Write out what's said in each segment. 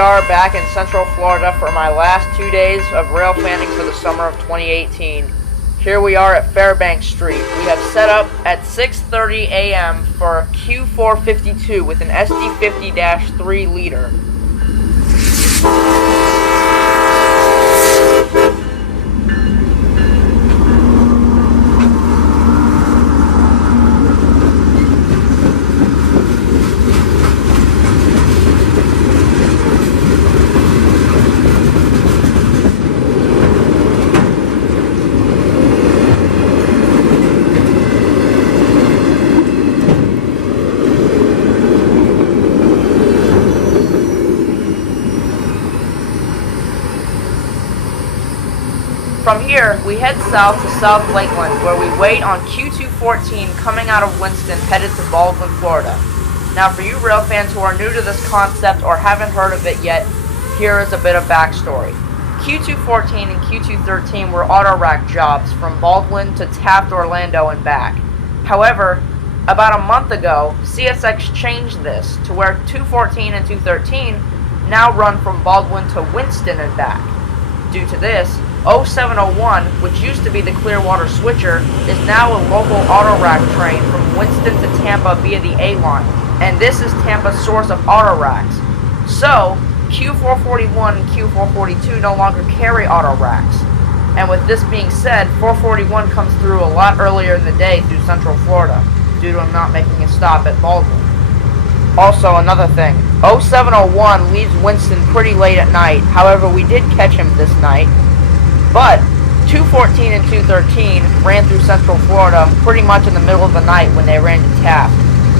are back in Central Florida for my last 2 days of railfanning for the summer of 2018. Here we are at Fairbanks Street. We have set up at 6:30 a.m. for Q452 with an SD50-3 liter. From here, we head south to South Lakeland, where we wait on Q214 coming out of Winston, headed to Baldwin, Florida. Now, for you rail fans who are new to this concept or haven't heard of it yet, here is a bit of backstory. Q214 and Q213 were auto rack jobs from Baldwin to Taft, Orlando, and back. However, about a month ago, CSX changed this to where 214 and 213 now run from Baldwin to Winston and back. Due to this, 0701, which used to be the Clearwater Switcher, is now a local auto rack train from Winston to Tampa via the A line, and this is Tampa's source of auto racks. So, Q441 and Q442 no longer carry auto racks. And with this being said, 441 comes through a lot earlier in the day through Central Florida, due to him not making a stop at Baldwin. Also, another thing, 0701 leaves Winston pretty late at night. However, we did catch him this night. But 214 and 213 ran through Central Florida pretty much in the middle of the night when they ran to Taft.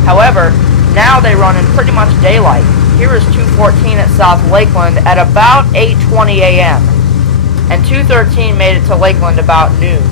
However, now they run in pretty much daylight. Here is 214 at South Lakeland at about 8:20 a.m. and 213 made it to Lakeland about noon.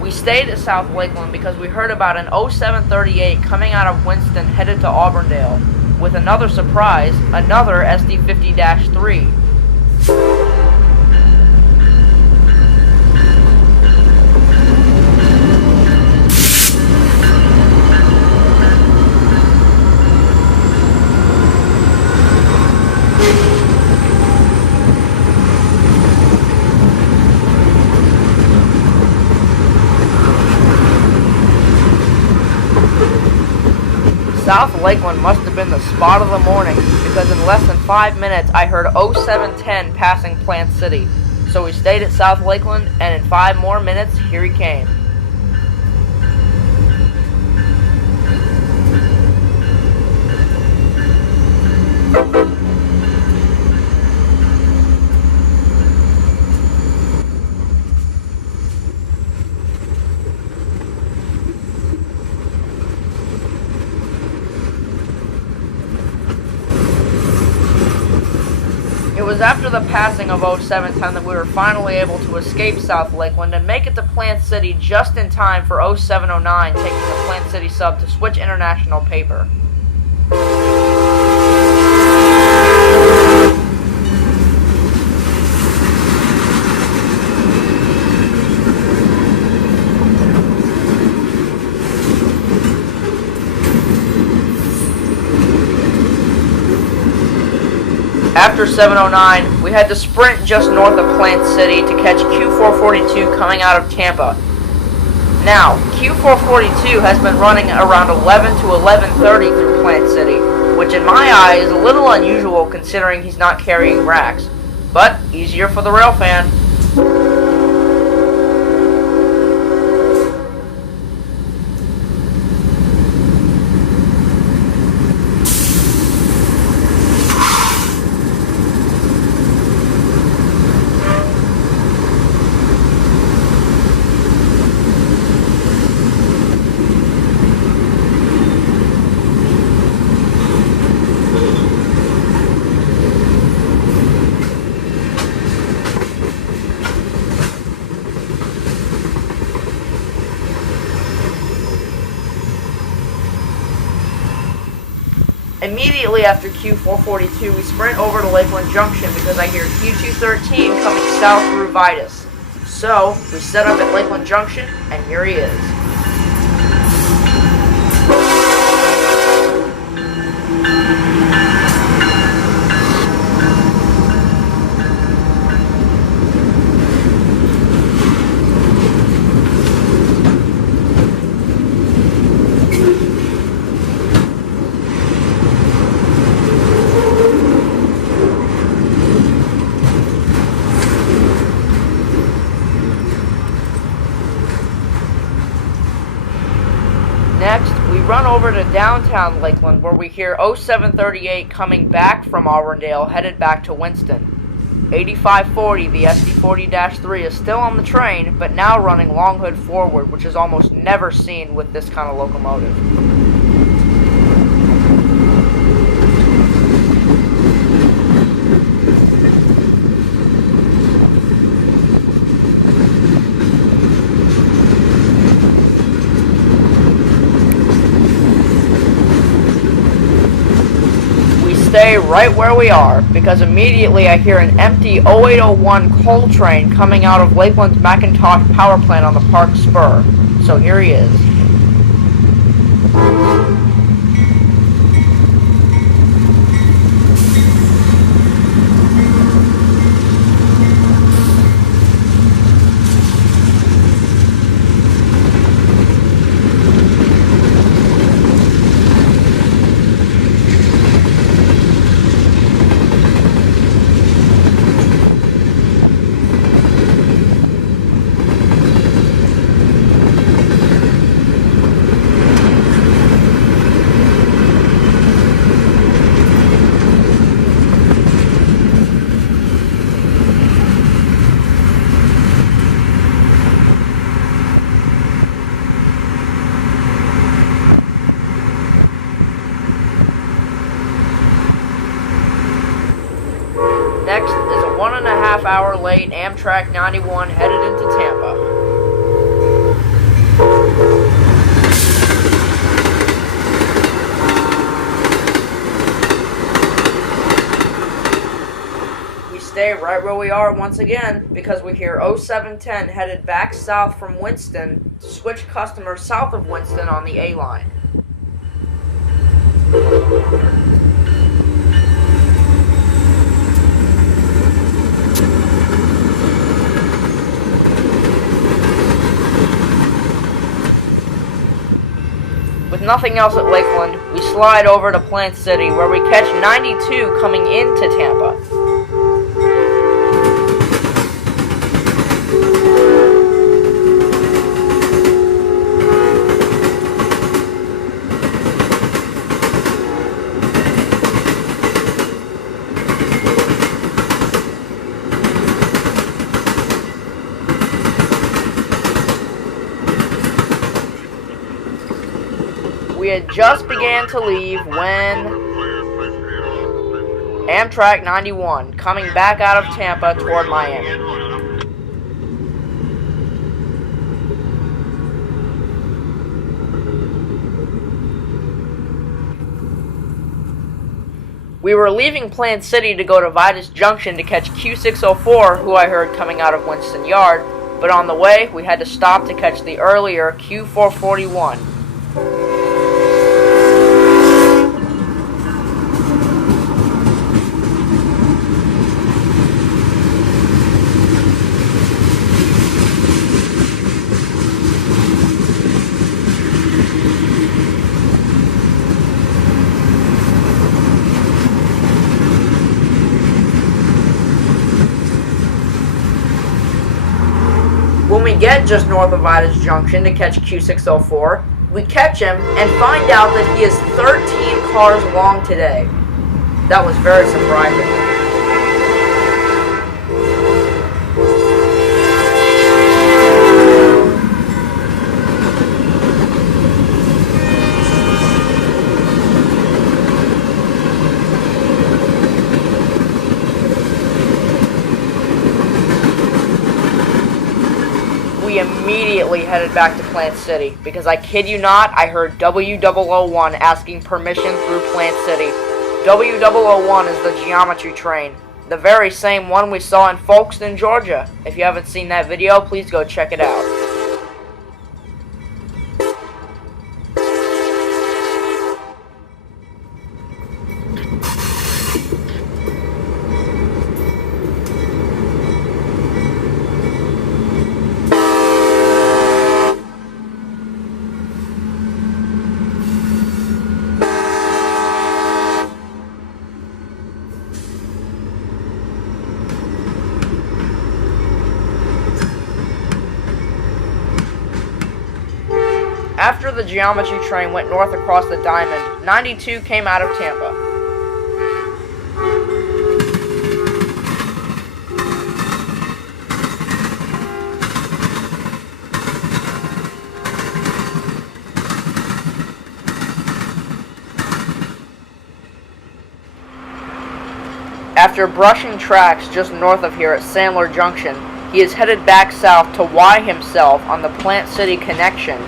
We stayed at South Lakeland because we heard about an 0738 coming out of Winston headed to Auburndale, with another surprise, another SD50-3. South Lakeland must have been the spot of the morning, because in less than 5 minutes I heard 0710 passing Plant City. So we stayed at South Lakeland, and in 5 more minutes, here he came. It was after the passing of 0710 that we were finally able to escape South Lakeland and make it to Plant City just in time for 0709 taking the Plant City sub to switch international paper. After 709, we had to sprint just north of Plant City to catch Q442 coming out of Tampa. Now, Q442 has been running around 11 to 11:30 through Plant City, which in my eye is a little unusual considering he's not carrying racks, but easier for the Railfan. Immediately after Q442, we sprint over to Lakeland Junction because I hear Q213 coming south through Vitus. So, we set up at Lakeland Junction, and here he is. Next, we run over to downtown Lakeland where we hear 0738 coming back from Auburndale headed back to Winston. 8540, the SD40-3 is still on the train, but now running long hood forward, which is almost never seen with this kind of locomotive. Stay right where we are, because immediately I hear an empty 0801 coal train coming out of Lakeland's McIntosh power plant on the Park Spur. So here he is. Next is a 1.5 hour late Amtrak 91 headed into Tampa. We stay right where we are once again because we hear 0710 headed back south from Winston to switch customers south of Winston on the A line. With nothing else at Lakeland, we slide over to Plant City where we catch 92 coming into Tampa. had just began to leave when Amtrak 91 coming back out of Tampa toward Miami. We were leaving Plant City to go to Vitus Junction to catch Q604, who I heard coming out of Winston Yard, but on the way we had to stop to catch the earlier Q441. When we get just north of Vitus Junction to catch Q604, we catch him and find out that he is 13 cars long today. That was very surprising. We immediately headed back to Plant City because I kid you not, I heard W001 asking permission through Plant City. W001 is the geometry train, the very same one we saw in Folkston, Georgia. If you haven't seen that video, please go check it out. After the geometry train went north across the diamond, 92 came out of Tampa. After brushing tracks just north of here at Sandler Junction, he is headed back south to Y himself on the Plant City connection.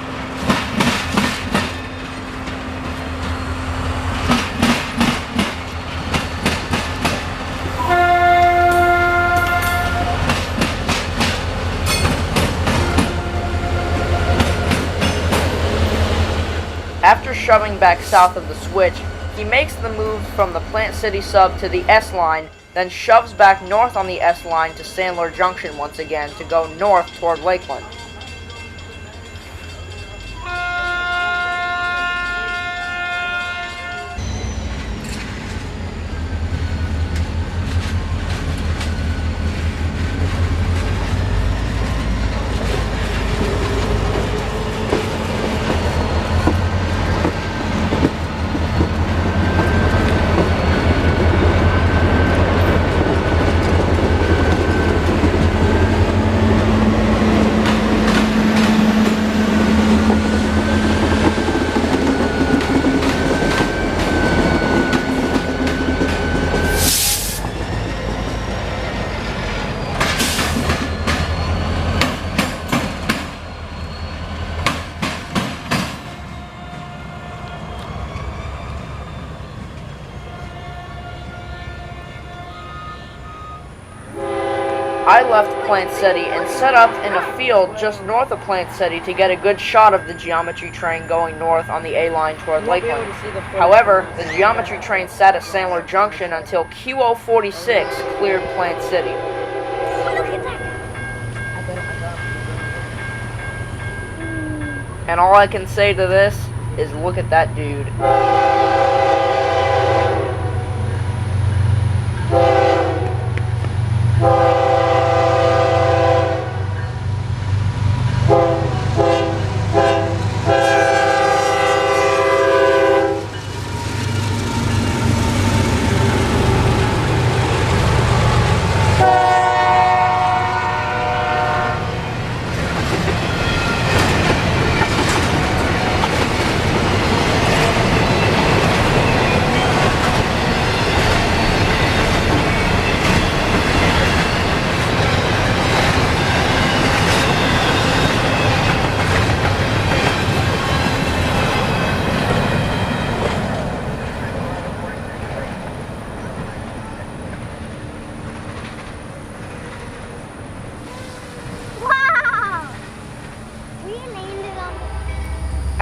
After shoving back south of the switch, he makes the move from the Plant City sub to the S line, then shoves back north on the S line to Sandler Junction once again to go north toward Lakeland. I left Plant City and set up in a field just north of Plant City to get a good shot of the geometry train going north on the A line toward Lakeland. However, the geometry train sat at Sandler Junction until Q046 cleared Plant City. And all I can say to this is look at that dude.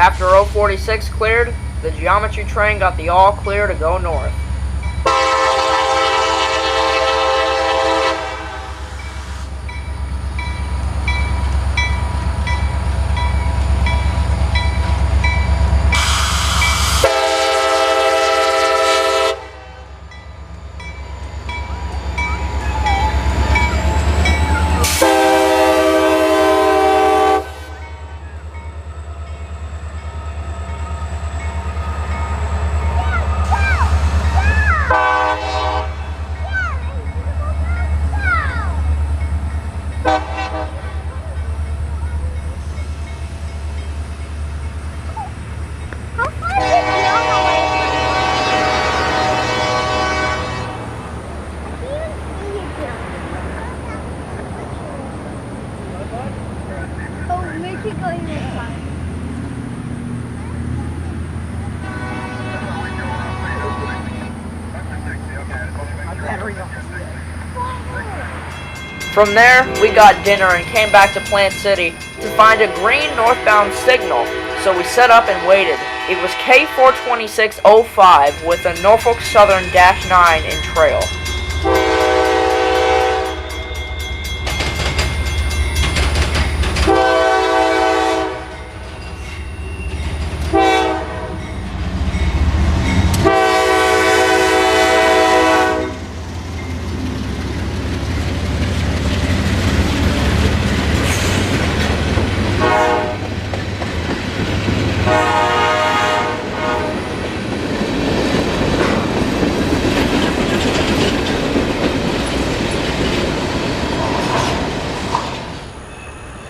After 046 cleared, the geometry train got the all clear to go north. From there, we got dinner and came back to Plant City to find a green northbound signal, so we set up and waited. It was K42605 with a Norfolk Southern -9 in trail.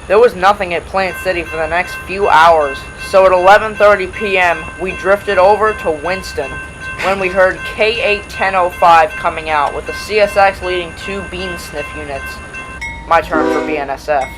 There was nothing at Plant City for the next few hours, so at 11:30 p.m. we drifted over to Winston when we heard K81005 coming out with the CSX leading 2 bean sniff units. My turn for BNSF.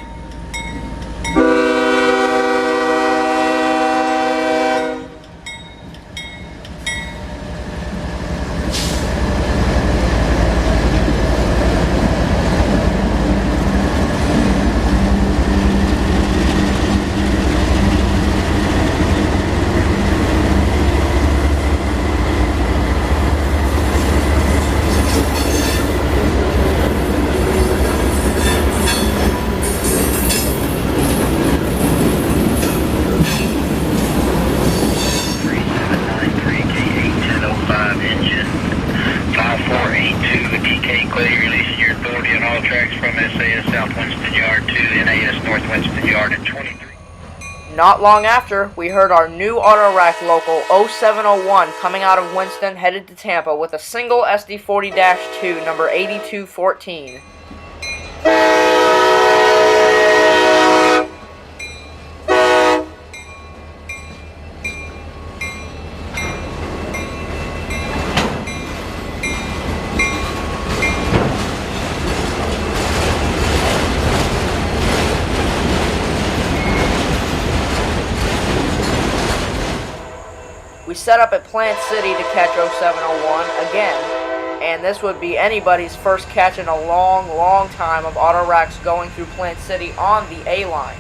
Not long after, we heard our new Autorack local 0701 coming out of Winston headed to Tampa with a single SD40-2 number 8214. We set up at Plant City to catch 0701 again, and this would be anybody's first catch in a long time of Autoracks going through Plant City on the A line.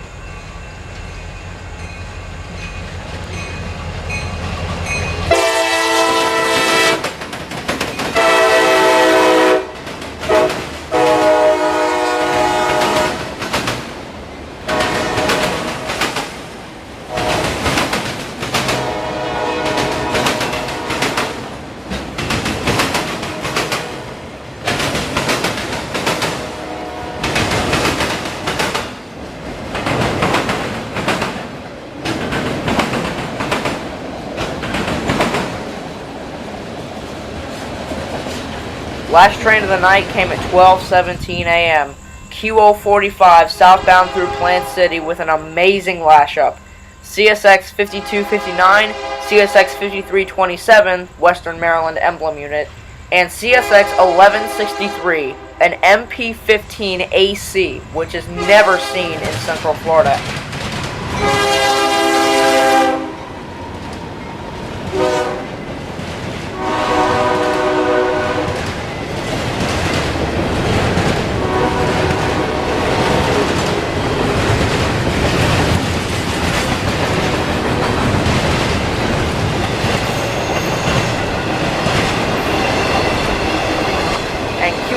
Last train of the night came at 12:17 a.m. Q045 southbound through Plant City with an amazing lash up. CSX 5259, CSX 5327, Western Maryland emblem unit, and CSX 1163, an MP15 AC, which is never seen in Central Florida.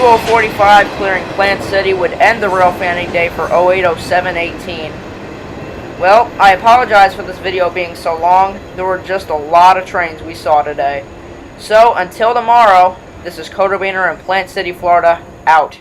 2045 clearing Plant City would end the rail fanning day for 08/07/18. Well, I apologize for this video being so long. There were just a lot of trains we saw today. So, until tomorrow, this is Coda Beaner in Plant City, Florida, out.